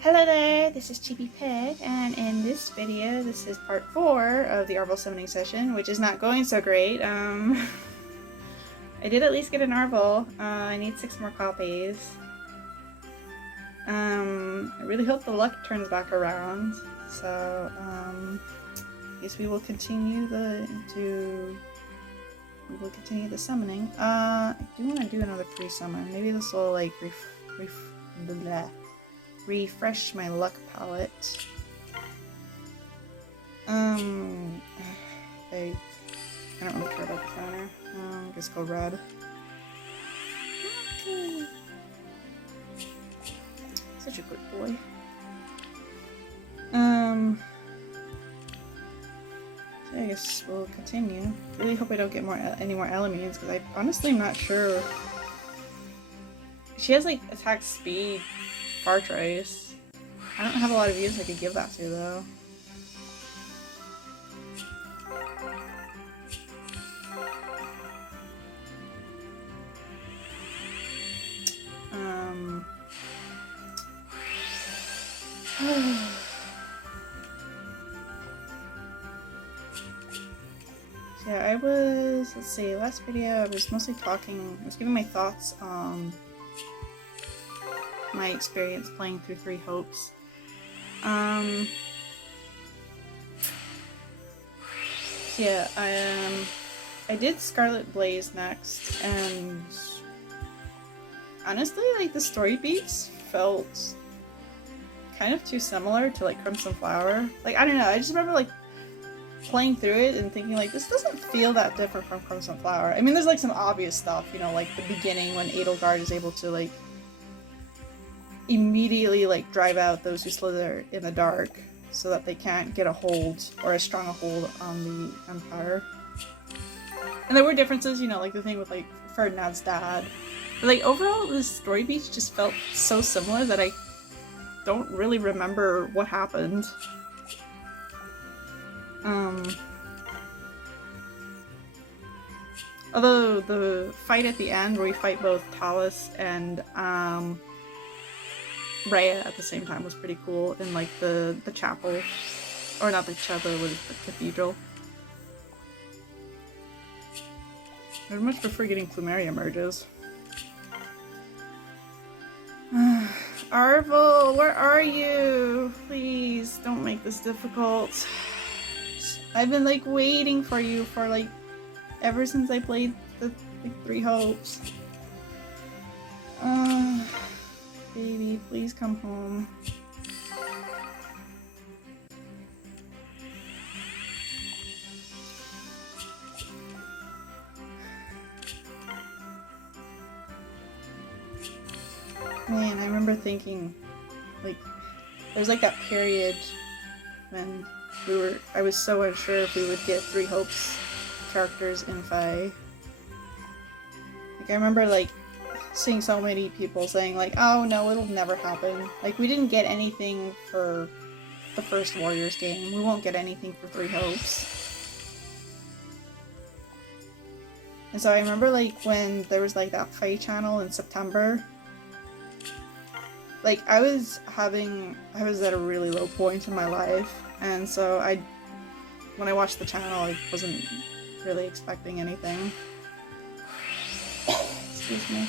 Hello there, this is Chibi Pig, and in this video, this is part 4 of the Arval summoning session, which is not going so great. I did at least get an Arval. I need 6 more copies. I really hope the luck turns back around, so, I guess we will continue the summoning. I do want to do another pre-summon. Maybe this will, like, refresh my luck palette. I don't really care about the counter. I guess go red. Such a good boy. So I guess we'll continue. Really hope I don't get any more Elements, because I honestly am not sure. She has like attack speed, far trace. I don't have a lot of use I could give that to though. Yeah, let's see, last video I was mostly talking, I was giving my thoughts on my experience playing through 3 Hopes. Yeah, I did Scarlet Blaze next, and honestly, like, the story beats felt kind of too similar to, like, Crimson Flower. Like, I don't know, I just remember, like, playing through it and thinking, like, this doesn't feel that different from Crimson Flower. I mean, there's, like, some obvious stuff, you know, like the beginning when Edelgard is able to, like, immediately, like, drive out those who slither in the dark so that they can't get a hold, or as strong a hold, on the Empire. And there were differences, you know, like the thing with, like, Ferdinand's dad. But, like, overall, the story beats just felt so similar that I don't really remember what happened. Although the fight at the end, where we fight both Talus and Rhea at the same time, was pretty cool in, like, the chapel, or not the chapel, it was the cathedral. I would much prefer getting Plumeria merges. Arval, where are you? Please, don't make this difficult. I've been, like, waiting for you for, like, ever since I played the 3 Hopes. Baby, please come home. Man, I remember thinking, like, there was, like, that period when I was so unsure if we would get 3 Hopes characters in Fae. Like, I remember, like, seeing so many people saying, like, oh no, it'll never happen. Like, we didn't get anything for the first Warriors game. We won't get anything for 3 Hopes. And so I remember, like, when there was, like, that Fae channel in September, like, I was at a really low point in my life, and so when I watched the channel, I wasn't really expecting anything. Excuse me.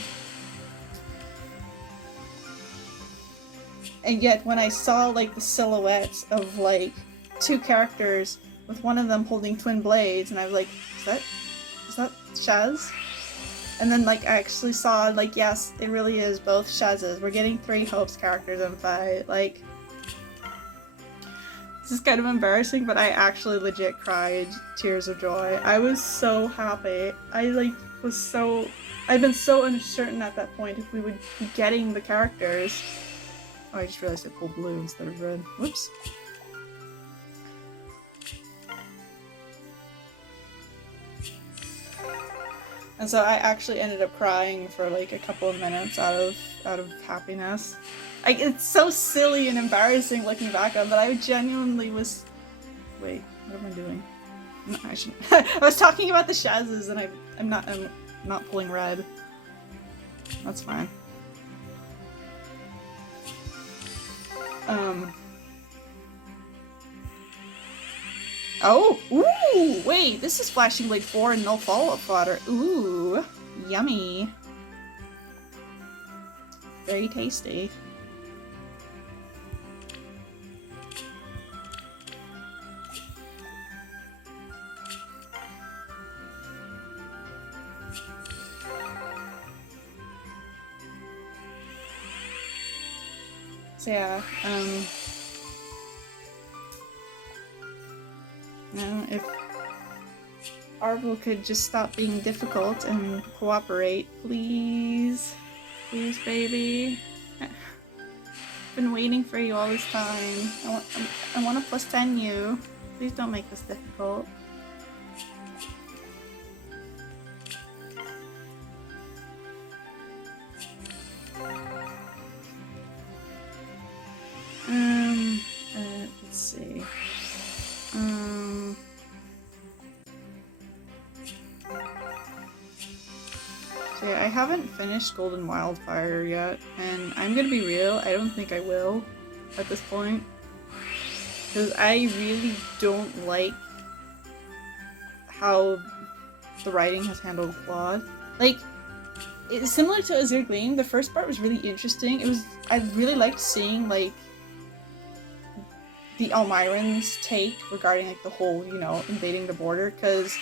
And yet, when I saw, like, the silhouettes of, like, 2 characters, with one of them holding twin blades, and I was like, is that Shaz? And then, like, I actually saw, like, yes, it really is both Shaz's. We're getting 3 Hopes characters in Fae. Like, this is kind of embarrassing, but I actually legit cried tears of joy. I was so happy. I'd been so uncertain at that point if we would be getting the characters. Oh, I just realized I pulled blue instead of red. Whoops. And so I actually ended up crying for, like, a couple of minutes out of happiness. Like, it's so silly and embarrassing looking back on, but I genuinely was. Wait, what am I doing? No, I shouldn't. I was talking about the Shazes, and I'm not pulling red. That's fine. Oh! Ooh! Wait, this is Flashing Blade 4 and no follow-up fodder. Ooh! Yummy. Very tasty. So yeah, if Arval could just stop being difficult and cooperate, please. Please, baby. I've been waiting for you all this time. I want to +10 you. Please don't make this difficult. Let's see. So yeah, I haven't finished Golden Wildfire yet, and I'm gonna be real, I don't think I will at this point. Because I really don't like how the writing has handled Claude. Like, it's similar to Azure Gleam. The first part was really interesting. I really liked seeing, like, the Elmyrans' take regarding, like, the whole, you know, invading the border, because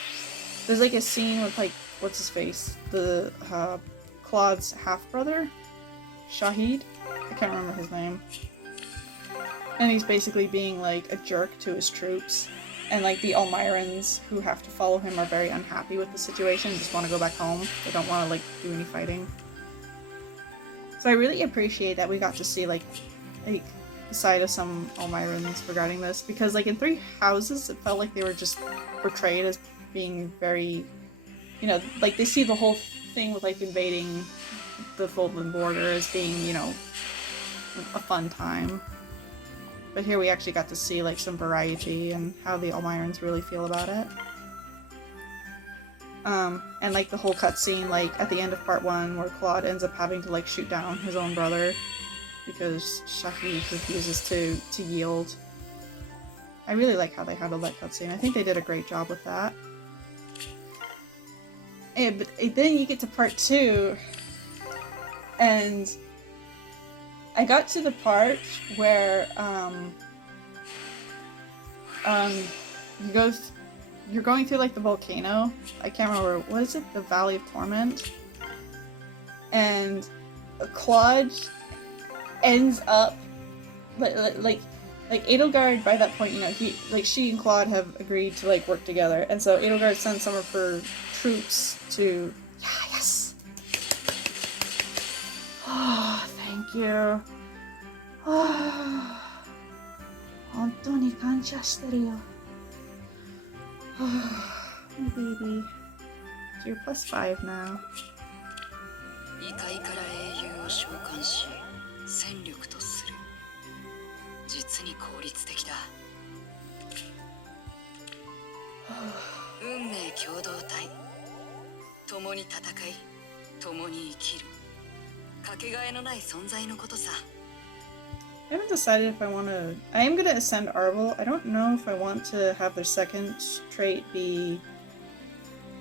there's, like, a scene with, like, what's his face? The, Claude's half-brother? Shahid? I can't remember his name. And he's basically being, like, a jerk to his troops. And, like, the Elmyrans who have to follow him are very unhappy with the situation and just want to go back home. They don't want to, like, do any fighting. So I really appreciate that we got to see, like the side of some Elmyrans regarding this. Because, like, in Three Houses, it felt like they were just portrayed as being very, you know, like, they see the whole thing with, like, invading the Foldland border as being, you know, a fun time. But here we actually got to see, like, some variety and how the Elmyrans really feel about it. And, like, the whole cutscene, like, at the end of part 1 where Claude ends up having to, like, shoot down his own brother because Shahid refuses to yield. I really like how they handled that cutscene. I think they did a great job with that. But then you get to part 2, and I got to the part where you're going through, like, the volcano. I can't remember, what is it? The Valley of Torment. And Claude ends up like Edelgard by that point, you know, she and Claude have agreed to, like, work together, and so Edelgard sends some of her troops to yes. Oh, thank you. Oh, 本当に感謝してるよ. Oh, baby. So you're +5 now. 異界から英雄を召喚し戦力とする。実に効率的だ。運命共同体。共に戦い、共に生きる。かけがえのない存在のことさ。I haven't decided if I want to... I am going to ascend Arval. I don't know if I want to have their second trait be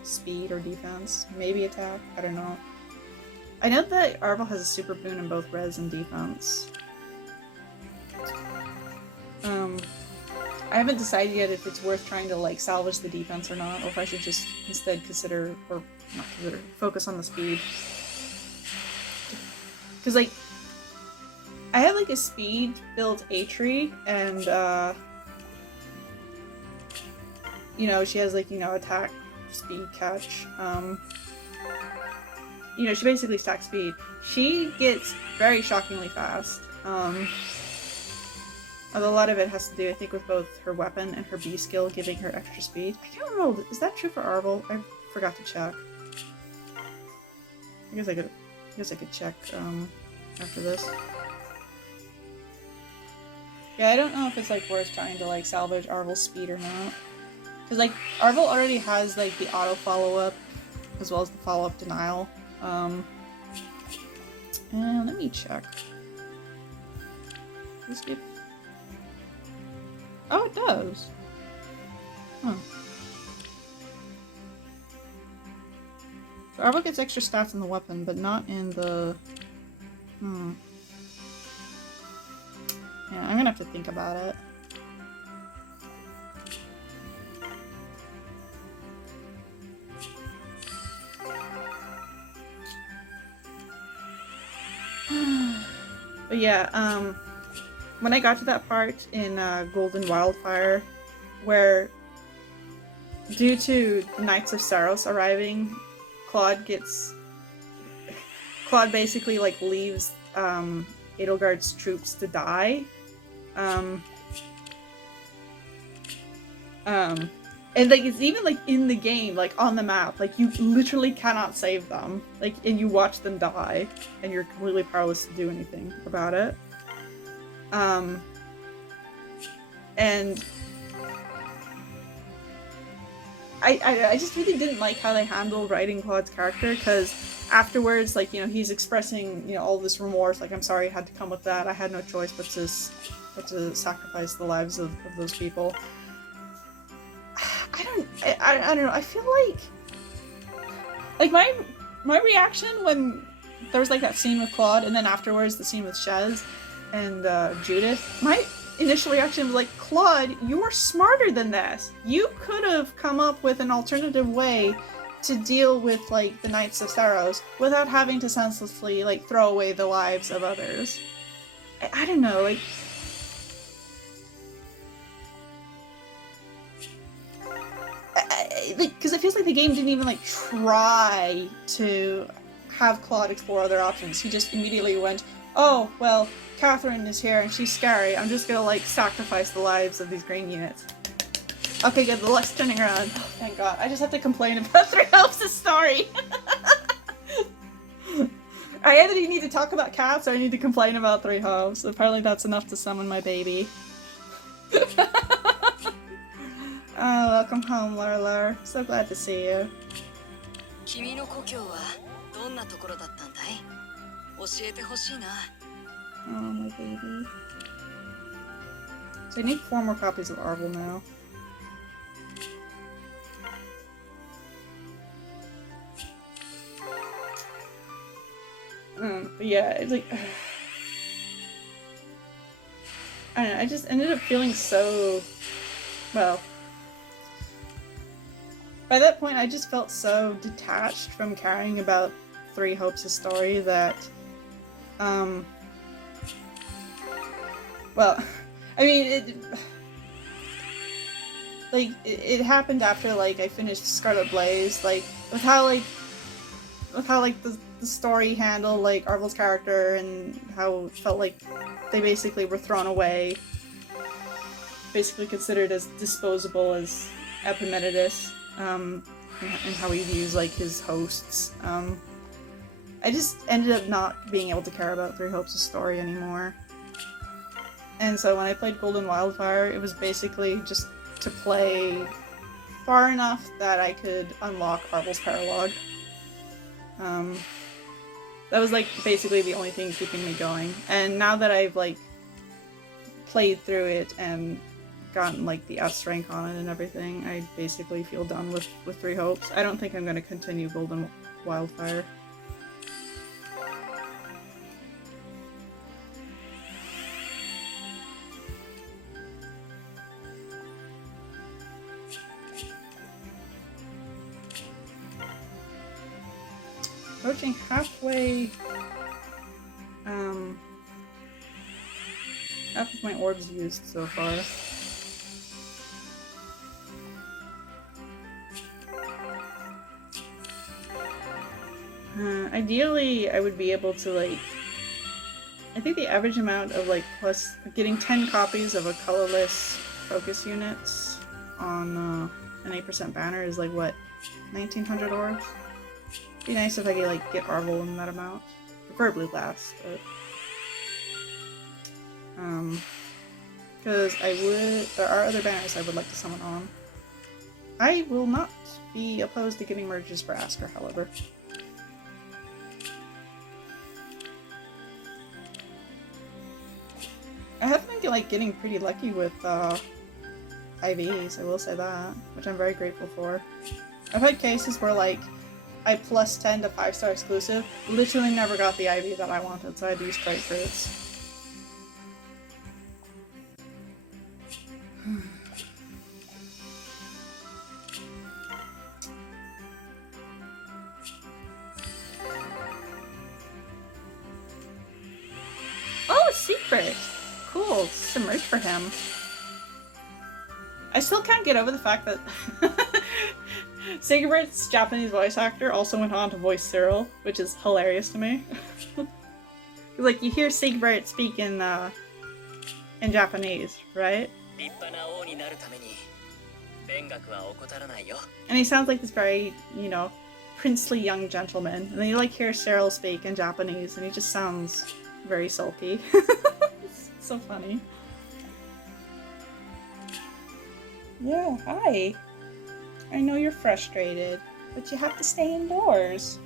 speed or defense. Maybe attack. I don't know. I know that Arval has a super boon in both res and defense. I haven't decided yet if it's worth trying to, like, salvage the defense or not, or if I should just instead consider, or not consider, focus on the speed. Because, like, I have, like, a speed built A-tree, and, you know, she has, like, you know, attack, speed, catch, you know, she basically stacks speed. She gets very shockingly fast, although a lot of it has to do, I think, with both her weapon and her B skill giving her extra speed. I can't remember, is that true for Arval? I forgot to check. I guess I could check, after this. Yeah, I don't know if it's, like, worth trying to, like, salvage Arval's speed or not. Because, like, Arval already has, like, the auto follow-up, as well as the follow-up denial. And let me check. Does it? Oh, it does. Huh. So Arval gets extra stats in the weapon, but not in the... Yeah, I'm gonna have to think about it. But yeah, when I got to that part in Golden Wildfire, where due to the Knights of Saros arriving, Claude basically like leaves Edelgard's troops to die. And like it's even like in the game, like on the map, like you literally cannot save them. Like, and you watch them die, and you're completely powerless to do anything about it. And I just really didn't like how they handled writing Claude's character, because afterwards, like, you know, he's expressing, you know, all this remorse, like, I'm sorry I had to come with that, I had no choice but to sacrifice the lives of those people. I don't know, I feel like my reaction when there was like that scene with Claude, and then afterwards the scene with Shez and Judith, my initial reaction was like, Claude, you're smarter than this. You could have come up with an alternative way to deal with like the Knights of Saros without having to senselessly like throw away the lives of others. I don't know, like, because it feels like the game didn't even like try to have Claude explore other options. He just immediately went, oh well, Catherine is here and she's scary, I'm just gonna like sacrifice the lives of these green units. Okay, good, the luck's turning around. Oh, thank god. I just have to complain about Three Hopes' story. I either need to talk about cats or I need to complain about Three Hopes. Apparently that's enough to summon my baby. Oh, welcome home, Lurlur. So glad to see you. 君の故郷はどんなところだったんだい？教えてほしいな。 Oh, my baby. So I need 4 more copies of Arval now. But yeah, it's like... I don't know, I just ended up feeling so... Well... By that point, I just felt so detached from caring about Three Hopes' story that... Well, I mean, it happened after, like, I finished Scarlet Blaze, like, with how the story handled, like, Arval's character, and how it felt like they basically were thrown away, basically considered as disposable as Epimenides, and how he views, like, his hosts. I just ended up not being able to care about Three Hopes' story anymore. And so when I played Golden Wildfire, it was basically just to play far enough that I could unlock Arval's Paralogue. That was like basically the only thing keeping me going. And now that I've like played through it and gotten like the S rank on it and everything, I basically feel done with Three Hopes. I don't think I'm going to continue Golden Wildfire. Approaching halfway, half of my orbs used so far. Ideally, I would be able to, like, I think the average amount of, like, plus getting 10 copies of a colorless focus units on an 8% banner is, like, what, 1900 orbs? It'd be nice if I could, like, get Arval in that amount. Preferably less, but... because there are other banners I would like to summon on. I will not be opposed to getting merges for Asker, however. I have been like getting pretty lucky with IVs, I will say that, which I'm very grateful for. I've had cases where like I plus 10 to 5-star exclusive, literally never got the IV that I wanted, so I had to use Sprite Fruits. Oh, a secret! Cool, some merch for him. I still can't get over the fact that Sigurbert's Japanese voice actor also went on to voice Cyril, which is hilarious to me. Like, you hear Sigbert speak in Japanese, right? And he sounds like this very, you know, princely young gentleman. And then you like hear Cyril speak in Japanese, and he just sounds very sulky. It's so funny. Yeah, hi. I know you're frustrated, but you have to stay indoors.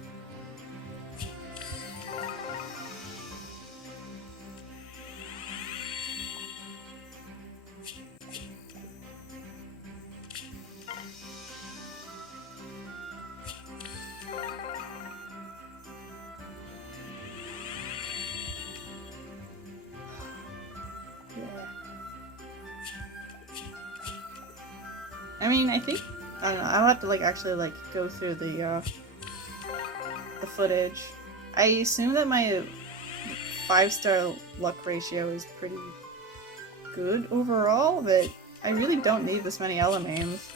I mean, I think, I don't know, I'll have to like actually like go through the footage. I assume that my 5-star luck ratio is pretty good overall, but I really don't need this many elements.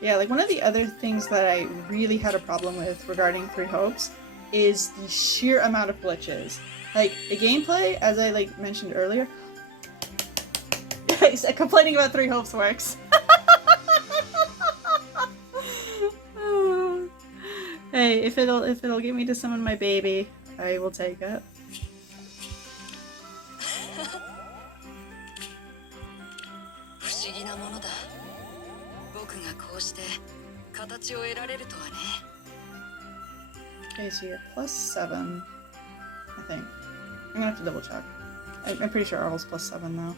Yeah, like one of the other things that I really had a problem with regarding Three Hopes is the sheer amount of glitches. Like, the gameplay, as I like mentioned earlier, complaining about Three Hopes works. Hey, if it'll get me to summon my baby, I will take it. Okay, so you're plus 7, I think. I'm gonna have to double check. I'm pretty sure Arval's plus 7 though.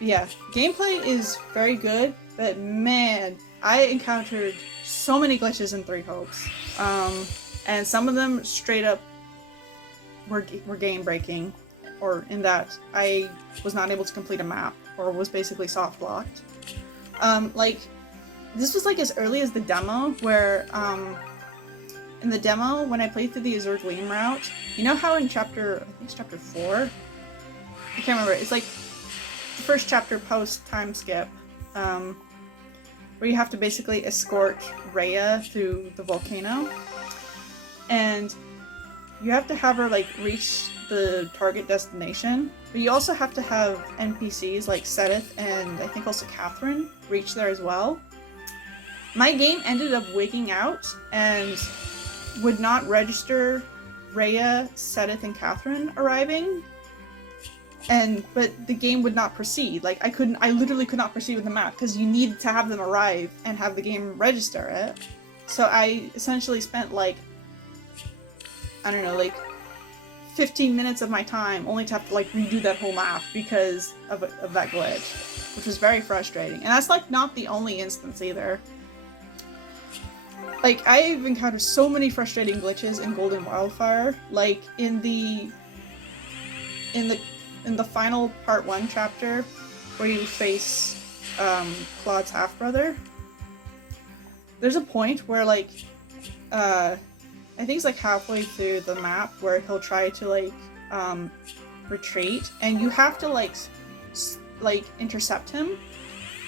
Yeah, gameplay is very good, but man, I encountered so many glitches in Three Hopes. And some of them straight up were game breaking, or in that I was not able to complete a map, or was basically soft locked. Like, this was like as early as the demo, where, in the demo, when I played through the Azure Gleam route, you know how in chapter, I think it's chapter 4? I can't remember, it's like the first chapter post time skip, where you have to basically escort Rhea through the volcano, and you have to have her, like, reach the target destination, but you also have to have NPCs like Sedith and I think also Catherine reach there as well. My game ended up wigging out and would not register Rhea, Sedith, and Catherine arriving, but the game would not proceed. Like, I literally could not proceed with the map because you needed to have them arrive and have the game register it. So I essentially spent like, I don't know, like 15 minutes of my time only to have to like redo that whole map because of that glitch, which was very frustrating. And that's like not the only instance either. Like, I've encountered so many frustrating glitches in Golden Wildfire. Like in the final part 1 chapter where you face Claude's half-brother, there's a point where like I think it's like halfway through the map where he'll try to like retreat, and you have to like intercept him.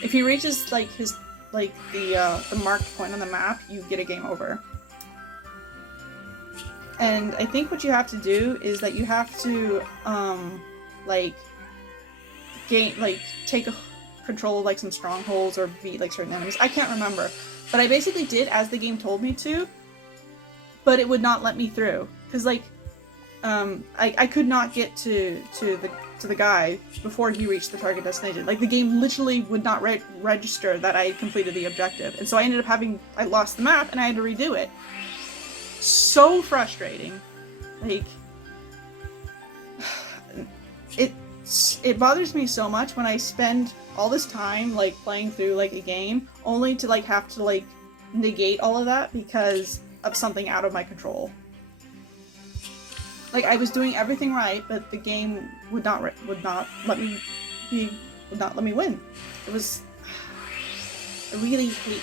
If he reaches like his the marked point on the map, you get a game over. And I think what you have to do is that you have to take control of like some strongholds or beat like certain enemies. I can't remember, but I basically did as the game told me to. But it would not let me through because like I could not get to to the guy before he reached the target destination. Like, the game literally would not register that I had completed the objective. And so I ended up I lost the map and I had to redo it. So frustrating. Like, it bothers me so much when I spend all this time, like, playing through, like, a game, only to, like, have to, like, negate all of that because of something out of my control. Like, I was doing everything right, but the game would not let me win. It was... I really hate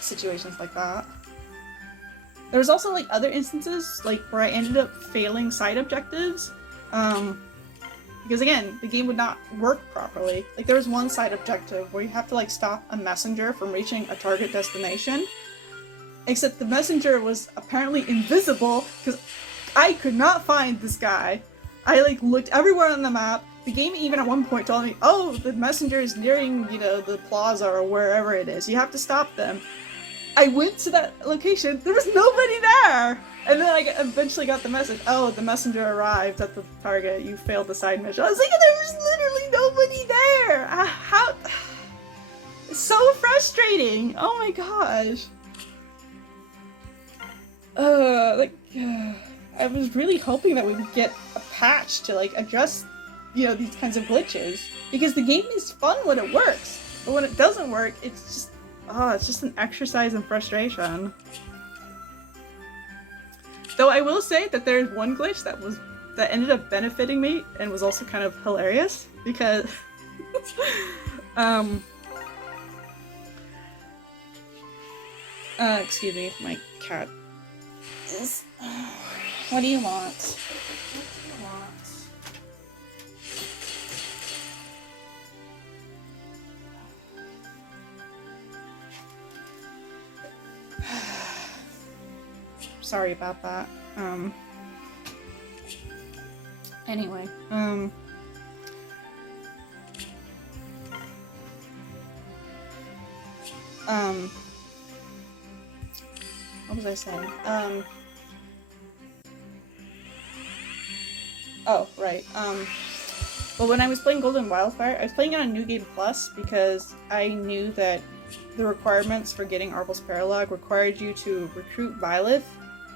situations like that. There was also, like, other instances, like, where I ended up failing side objectives, because, again, the game would not work properly. Like, there was one side objective where you have to, like, stop a messenger from reaching a target destination, except the messenger was apparently invisible, because I could not find this guy. I, like, looked everywhere on the map. The game even at one point told me, oh, the messenger is nearing, you know, the plaza or wherever it is. You have to stop them. I went to that location. There was nobody there! And then I eventually got the message, oh, the messenger arrived at the target. You failed the side mission. I was like, there was literally nobody there! How... It's so frustrating! Oh my gosh. I was really hoping that we would get a patch to, like, address, you know, these kinds of glitches. Because the game is fun when it works. But when it doesn't work, it's just an exercise in frustration. Though I will say that there's one glitch that ended up benefiting me and was also kind of hilarious because excuse me, my cat is what do you want? Sorry about that. Anyway, what was I saying? Oh, right. Well, when I was playing Golden Wildfire, I was playing on New Game Plus because I knew that the requirements for getting Arval's Paralog required you to recruit Byleth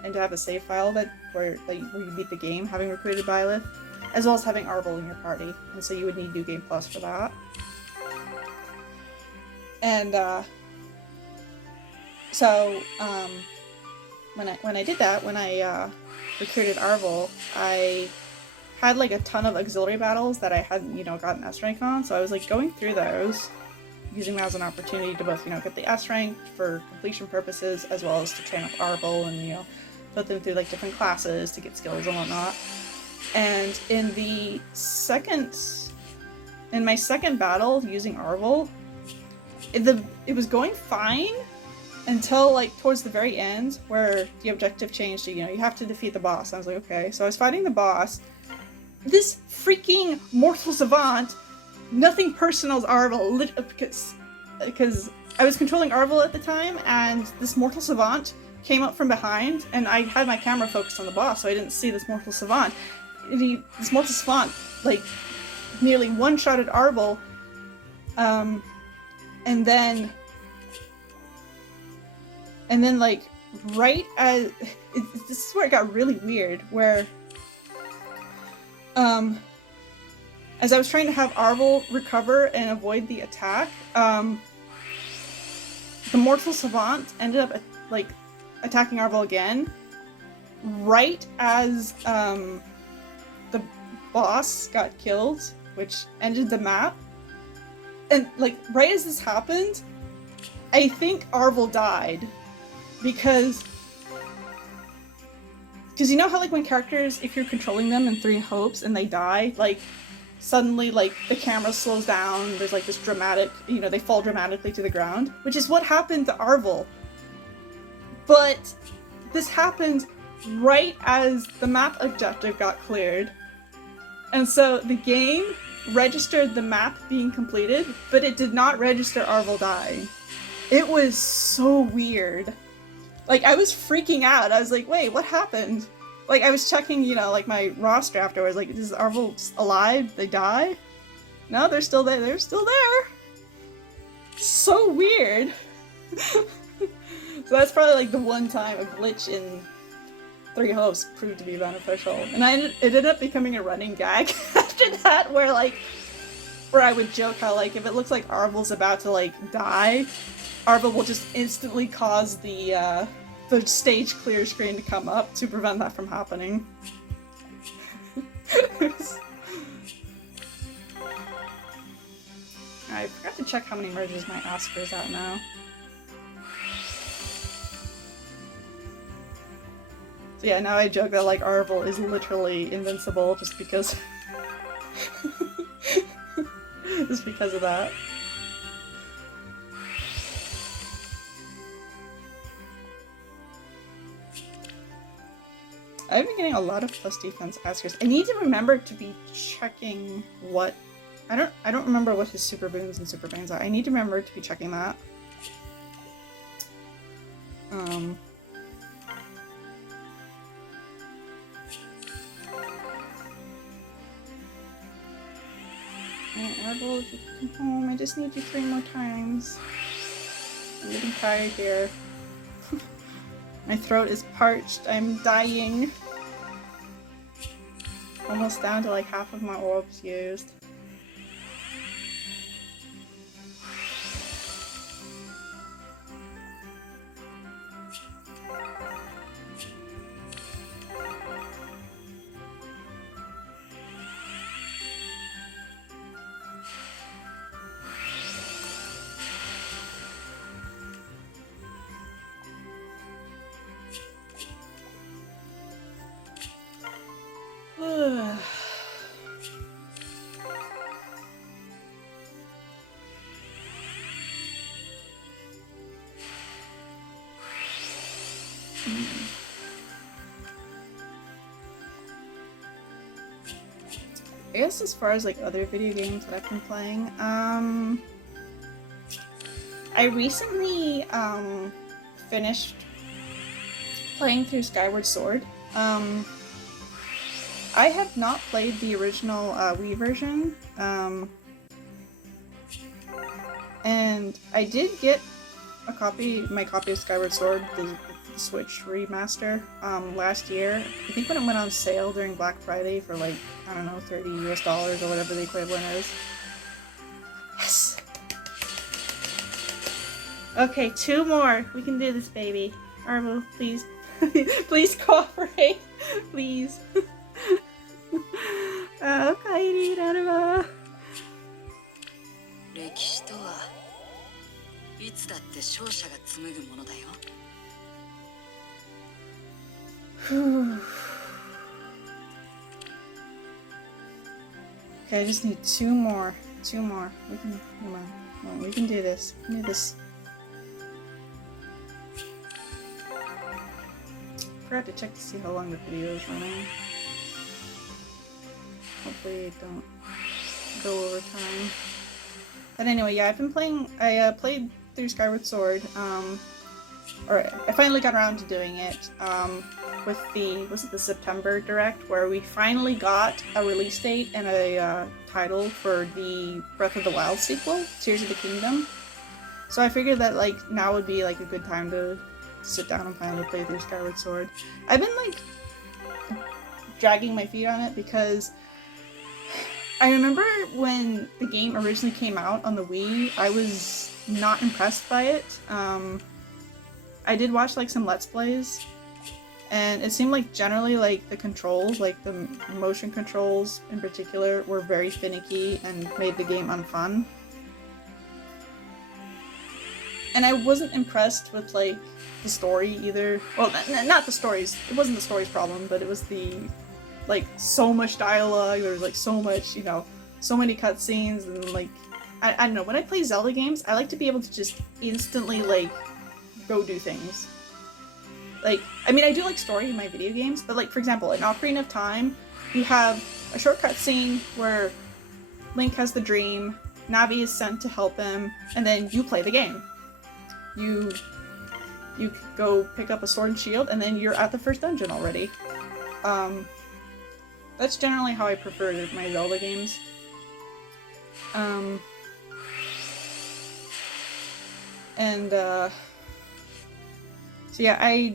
and to have a save file where you beat the game having recruited Byleth, as well as having Arval in your party, and so you would need New Game Plus for that. And so when I did that, when I recruited Arval, I had like a ton of auxiliary battles that I hadn't, you know, gotten S rank on, so I was like going through those, using that as an opportunity to both, you know, get the S rank for completion purposes, as well as to train up Arval and, you know, put them through like different classes to get skills and whatnot. And in my second battle using Arval, it was going fine until like towards the very end where the objective changed to, you know, you have to defeat the boss. I was like, okay, so I was fighting the boss. This freaking mortal savant, nothing personal as Arval, because I was controlling Arval at the time, and this mortal savant came up from behind, and I had my camera focused on the boss, so I didn't see this mortal savant. This mortal savant, like, nearly one-shotted Arval, and then, like, right as... this is where it got really weird, where... as I was trying to have Arval recover and avoid the attack, the mortal savant ended up, like, attacking Arval again, right as, the boss got killed, which ended the map. And, like, right as this happened, I think Arval died, because you know how, like, when characters, if you're controlling them in 3 hopes and they die, like, suddenly, like, the camera slows down, there's, like, this dramatic, you know, they fall dramatically to the ground, which is what happened to Arval. But this happened right as the map objective got cleared. And so the game registered the map being completed, but it did not register Arval dying. It was so weird. Like, I was freaking out. I was like, wait, what happened? Like, I was checking, you know, like, my roster afterwards, like, is Arval alive? They die? No, they're still there. They're still there! So weird! So that's probably, like, the one time a glitch in Three Hopes proved to be beneficial. And it ended up becoming a running gag after that, where, like, where I would joke how, like, if it looks like Arval's about to, like, die, Arval will just instantly cause the stage clear screen to come up to prevent that from happening. I forgot to check how many merges my Oscar's at now. So yeah, now I joke that like Arval is literally invincible just because just because of that. I've been getting a lot of plus defense Askers. I need to remember to be checking what I don't remember what his super boons and super bans are. I need to remember to be checking that. Arval, if you come home, I just need you 3 more times. I'm getting tired here. My throat is parched. I'm dying. Almost down to like half of my orbs used. I guess as far as like other video games that I've been playing, I recently finished playing through Skyward Sword. I have not played the original Wii version, and I did get my copy of Skyward Sword, the Switch remaster, last year. I think when it went on sale during Black Friday for like, I don't know, $30 US or whatever the equivalent is. Yes! Okay, 2 more. We can do this, baby. Arval, please. Please cooperate. Please. Okay, Arval. 歴史とはいつだって勝者が紡ぐものだよ。Okay, I just need 2 more. 2 more. We can, come on, we can do this. We can do this. Forgot to check to see how long the video is running. Hopefully it don't go over time. But anyway, yeah, I've been playing. I played through Skyward Sword. Or I finally got around to doing it. With the September Direct, where we finally got a release date and a title for the Breath of the Wild sequel, Tears of the Kingdom. So I figured that like now would be like a good time to sit down and finally play through Skyward Sword. I've been like dragging my feet on it because I remember when the game originally came out on the Wii, I was not impressed by it. I did watch like some Let's Plays, and it seemed like generally like the controls, like the motion controls in particular, were very finicky and made the game unfun. And I wasn't impressed with like the story either. Well, not the stories. It wasn't the story's problem, but it was the like so much dialogue. There was like so much, you know, so many cutscenes, and like I don't know. When I play Zelda games, I like to be able to just instantly like go do things. Like, I mean, I do like story in my video games, but like, for example, in Ocarina of Time, you have a short cutscene where Link has the dream, Navi is sent to help him, and then you play the game. You go pick up a sword and shield, and then you're at the first dungeon already. That's generally how I prefer my Zelda games. So yeah, I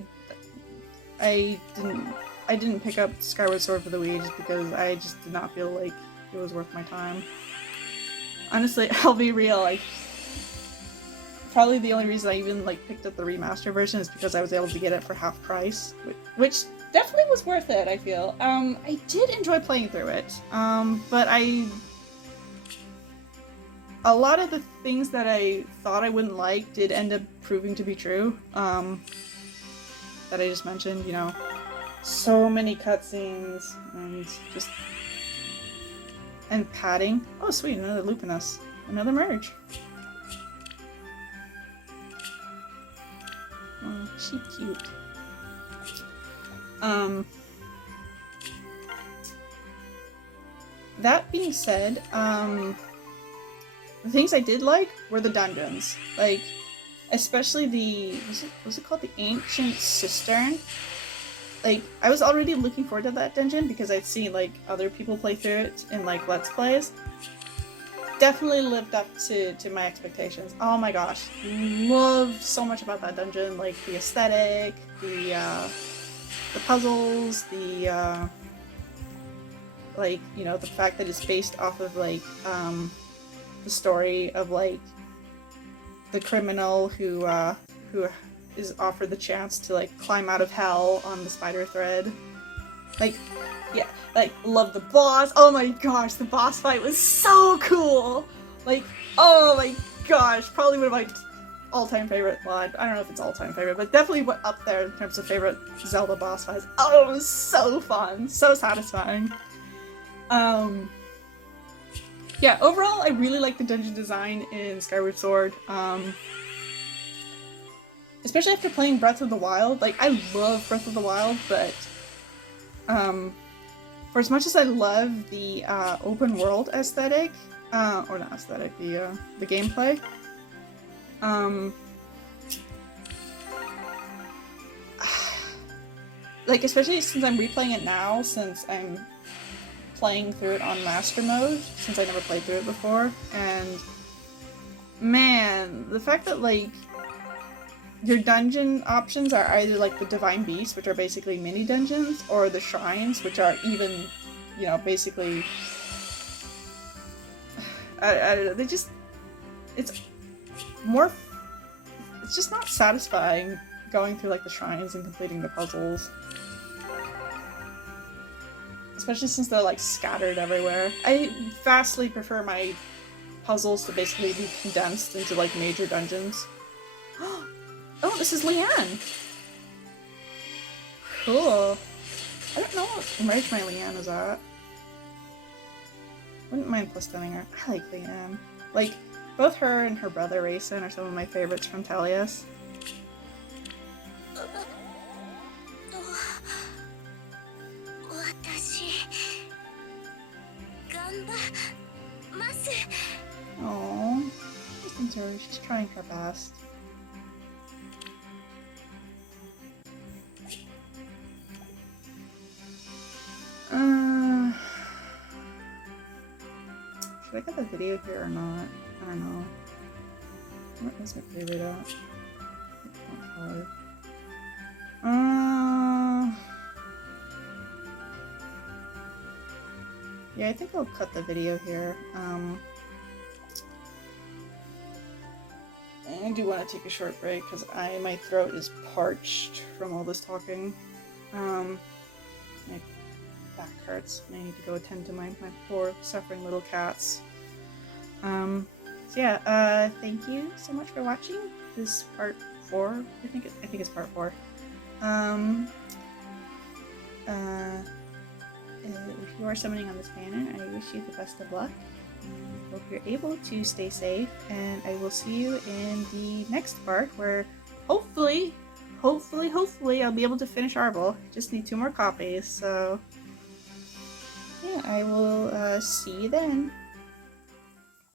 didn't pick up Skyward Sword for the Wii just because I just did not feel like it was worth my time. Honestly, I'll be real, like, probably the only reason I even like picked up the remaster version is because I was able to get it for half price, which definitely was worth it, I feel. I did enjoy playing through it, but a lot of the things that I thought I wouldn't like did end up proving to be true, that I just mentioned, you know. So many cutscenes, and just... and padding. Oh sweet, another Lupinus. Another merge. Oh, she's cute. That being said, the things I did like were the dungeons. Like, especially the... was it called the Ancient Cistern? Like, I was already looking forward to that dungeon because I'd seen, like, other people play through it in, like, Let's Plays. Definitely lived up to my expectations. Oh my gosh. Loved so much about that dungeon. Like, the aesthetic, the puzzles, like, you know, the fact that it's based off of, like, the story of, like, the criminal who is offered the chance to, like, climb out of hell on the spider thread. Like, yeah, like, love the boss. Oh my gosh, the boss fight was so cool! Like, oh my gosh, probably one of my all-time favorite, well, I don't know if it's all-time favorite, but definitely up there in terms of favorite Zelda boss fights. Oh, it was so fun, so satisfying. Yeah, overall, I really like the dungeon design in Skyward Sword. Especially after playing Breath of the Wild. Like, I love Breath of the Wild, but for as much as I love the open world aesthetic, or not aesthetic, the gameplay, like, especially since I'm replaying it now, since I'm playing through it on Master Mode, since I never played through it before, and man, the fact that, like, your dungeon options are either, like, the Divine Beasts, which are basically mini dungeons, or the Shrines, which are even, you know, basically... they just... It's more... It's just not satisfying going through, like, the Shrines and completing the puzzles. Especially since they're, like, scattered everywhere. I vastly prefer my puzzles to basically be condensed into, like, major dungeons. Oh, this is Leanne! Cool. I don't know what merge my Leanne is at. Wouldn't mind playing her. I like Leanne. Like, both her and her brother Raisin are some of my favorites from Talius. Aww. Listen to her, she's trying her best. Should I get the video here or not? I don't know. What is my favorite at? It's not hard. Yeah, I think I'll cut the video here. I do want to take a short break because my throat is parched from all this talking. My back hurts. I need to go attend to my poor suffering little cats. So yeah, thank you so much for watching this part 4. I think it's part 4. If you are summoning on this banner, I wish you the best of luck. Hope you're able to stay safe, and I will see you in the next part where hopefully I'll be able to finish Arval. Just need 2 more copies, so yeah, I will see you then.